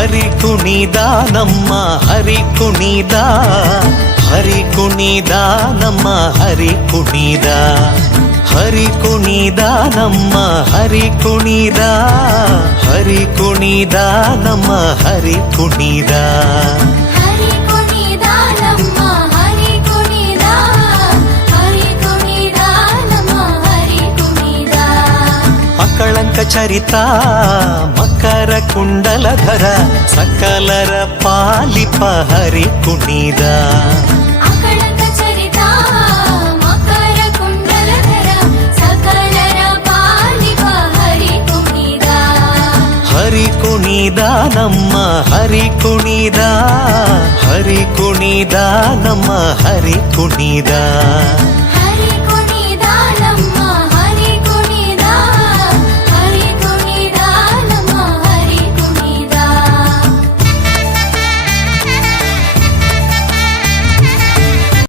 ಹರಿ ಕುಣಿದ ನಮ್ಮ ಹರಿ ಕುಣಿದ, ಹರಿ ಕುಣಿದ ನಮ್ಮ ಹರಿ ಕುಣಿದ, ಹರಿ ಕುಣಿದ ನಮ್ಮ ಹರಿ ಕುಣಿದ, ಹರಿ ಕುಣಿದ ನಮ್ಮ ಹರಿ ಕುಣಿದ. ಹರಿ ಕುಣಿದ ನಮ್ಮ ಹರಿ ಕುಣಿದ, ಹರಿ ಕುಣಿದ ನಮ್ಮ ಹರಿ ಕುಣಿದ. ಅಕಳಂಕ ಚರಿತ ಮಕರ ಕುಂಡಲಧರ ಸಕಲರ ಪಾಲಿಪ ಹರಿ ಕುಣಿದ. ಅಕಳಂಕ ಚರಿತ ಮಕರ ಕುಂಡಲಧರ ಸಕಲರ ಪಾಲಿಪ ಹರಿ ಕುಣಿದ. ಹರಿ ಕುಣಿದ ನಮ್ಮ ಹರಿ ಕುಣಿದ, ಹರಿ ಕುಣಿದ ನಮ್ಮ ಹರಿ ಕುಣಿದ.